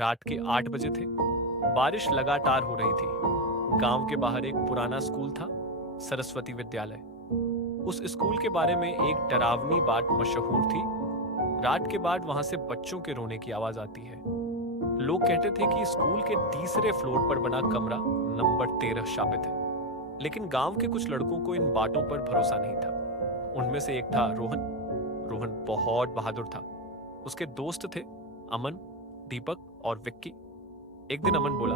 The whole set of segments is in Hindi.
रात के 8 बजे थे। बारिश लगातार हो रही थी। गांव के बाहर एक पुराना स्कूल था, सरस्वती विद्यालय। उस स्कूल के बारे में एक डरावनी बात मशहूर थी। रात के बाद वहां से बच्चों के रोने की आवाज आती है। लोग कहते थे कि स्कूल के तीसरे फ्लोर पर बना कमरा नंबर 13 शापित है। लेकिन गांव के कुछ लड़कों को इन बातों पर भरोसा नहीं था। उनमें से एक था रोहन। रोहन बहुत बहादुर था। उसके दोस्त थे अमन, दीपक और विक्की। एक दिन अमन बोला,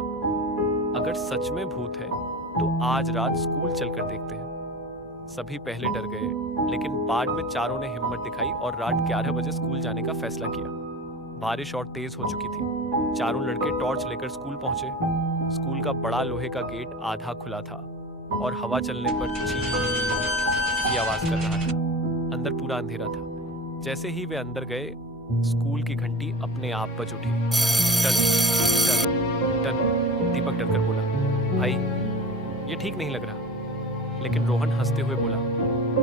अगर सच में भूत है तो आज रात स्कूल चलकर देखते हैं। सभी पहले डर गए, लेकिन बाद में चारों ने हिम्मत दिखाई और रात 11 बजे स्कूल जाने का फैसला किया। बारिश और तेज हो चुकी थी। चारों लड़के टॉर्च लेकर स्कूल पहुंचे। स्कूल का बड़ा लोहे का गेट आधा खुला था और हवा चलने पर चीं की आवाज कर रहा था। अंदर पूरा अंधेरा था। जैसे ही वे अंदर गए, स्कूल की घंटी अपने आप बज उठी। Ton ton ton. दीपक डरकर बोला, भाई ये ठीक नहीं लग रहा। लेकिन रोहन हंसते हुए बोला,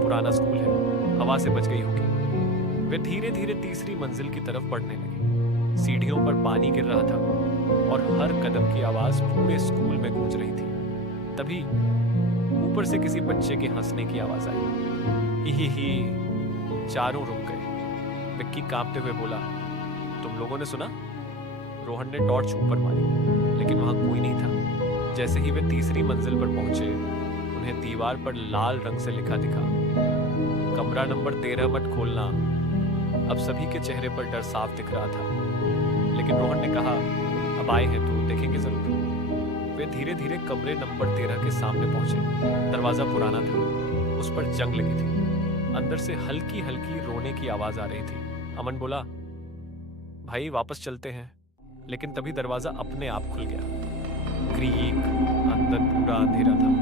पुराना स्कूल है, हवा से बच गई होगी। वे धीरे धीरे तीसरी मंजिल की तरफ बढ़ने लगे। सीढ़ियों पर पानी गिर रहा था और हर कदम की आवाज पूरे स्कूल में गूंज रही थी। तभी ऊपर से किसी बच्चे के हंसने की आवाज आई। ही ही। चारों रुक गए। विक्की कांपते हुए बोला, तुम लोगों ने सुना? रोहन ने टॉर्च ऊपर मारी, लेकिन वहां कोई नहीं था। जैसे ही वे तीसरी मंजिल पर पहुंचे, उन्हें दीवार पर लाल रंग से लिखा दिखा, कमरा नंबर 13 मत खोलना। अब सभी के चेहरे पर डर साफ दिख रहा था। लेकिन रोहन ने कहा, अब आए हैं तो देखेंगे जरूर। वे धीरे धीरे कमरे नंबर 13 के सामने पहुंचे। दरवाजा पुराना था, उस पर जंग लगी थी। अंदर से हल्की हल्की रोने की आवाज आ रही थी। अमन बोला, भाई वापस चलते हैं। लेकिन तभी दरवाजा अपने आप खुल गया। क्रीक। अंदर पूरा अंधेरा था।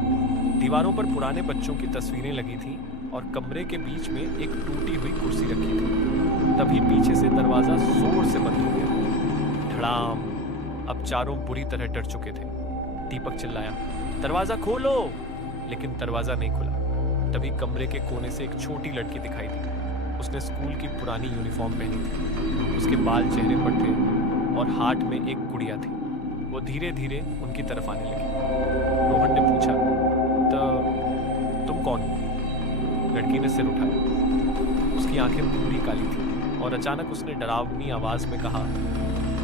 दीवारों पर पुराने बच्चों की तस्वीरें लगी थीं और कमरे के बीच में एक टूटी हुई कुर्सी रखी थी। तभी पीछे से दरवाजा जोर से बंद हो गया। धड़ाम। अब चारों बुरी तरह डर चुके थे। दीपक चिल्लाया, दरवाजा खोलो। लेकिन दरवाजा नहीं खुला। तभी कमरे के कोने से एक छोटी लड़की दिखाई दी। उसने स्कूल की पुरानी यूनिफॉर्म पहनी थी। उसके बाल चेहरे पर थे और हाथ में एक गुड़िया थी। वो धीरे धीरे उनकी तरफ आने लगी। रोहन ने पूछा, तो तुम कौन हो? लड़की ने सिर उठाया। उसकी आंखें पूरी काली थी और अचानक उसने डरावनी आवाज में कहा,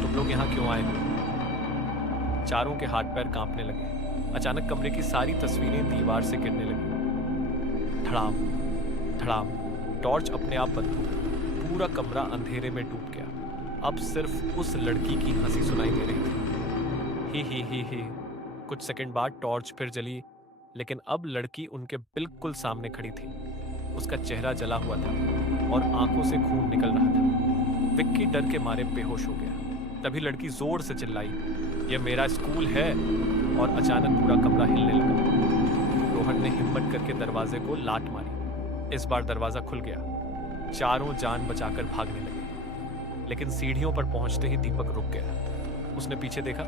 तुम लोग यहाँ क्यों आए हो? चारों के हाथ पैर कांपने लगे। अचानक कमरे की सारी तस्वीरें दीवार से गिरने लगी। धड़ाम धड़ाम। टॉर्च अपने आप बंद हो गई। पूरा कमरा अंधेरे में डूब गया। अब सिर्फ उस लड़की की हंसी सुनाई दे रही थी। ही। कुछ सेकंड बाद टॉर्च फिर जली, लेकिन अब लड़की उनके बिल्कुल सामने खड़ी थी। उसका चेहरा जला हुआ था और आंखों से खून निकल रहा था। विक्की डर के मारे बेहोश हो गया। तभी लड़की जोर से चिल्लाई, यह मेरा स्कूल है। और अचानक पूरा कमरा हिलने लगा। रोहन ने हिम्मत करके दरवाजे को लात मारी। इस बार दरवाजा खुल गया। चारों जान बचाकर भागने लगे। लेकिन सीढ़ियों पर पहुंचते ही दीपक रुक गया। उसने पीछे देखा।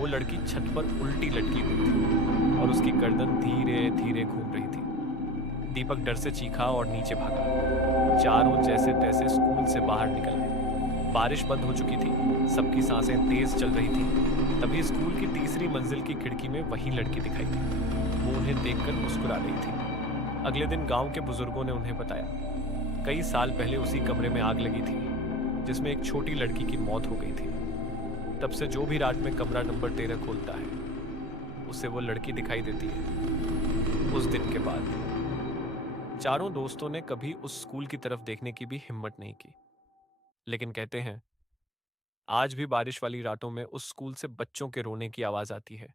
वो लड़की छत पर उल्टी लटकी हुई थी और उसकी गर्दन धीरे धीरे घूम रही थी। दीपक डर से चीखा और नीचे भागा। चारों जैसे तैसे स्कूल से बाहर निकल गए। बारिश बंद हो चुकी थी। सबकी सांसें तेज चल रही थी। तभी स्कूल की तीसरी मंजिल की खिड़की में वही लड़की दिखाई दी। वो उन्हें देखकर मुस्कुरा रही थी। अगले दिन गांव के बुजुर्गों ने उन्हें बताया, कई साल पहले उसी कमरे में आग लगी थी, जिसमें एक छोटी लड़की की मौत हो गई थी। तब से जो भी रात में कमरा नंबर 13 खोलता है, उसे वो लड़की दिखाई देती है। उस दिन के बाद चारों दोस्तों ने कभी उस स्कूल की तरफ देखने की भी हिम्मत नहीं की। लेकिन कहते हैं, आज भी बारिश वाली रातों में उस स्कूल से बच्चों के रोने की आवाज आती है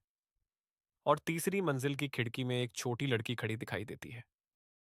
और तीसरी मंजिल की खिड़की में एक छोटी लड़की खड़ी दिखाई देती है।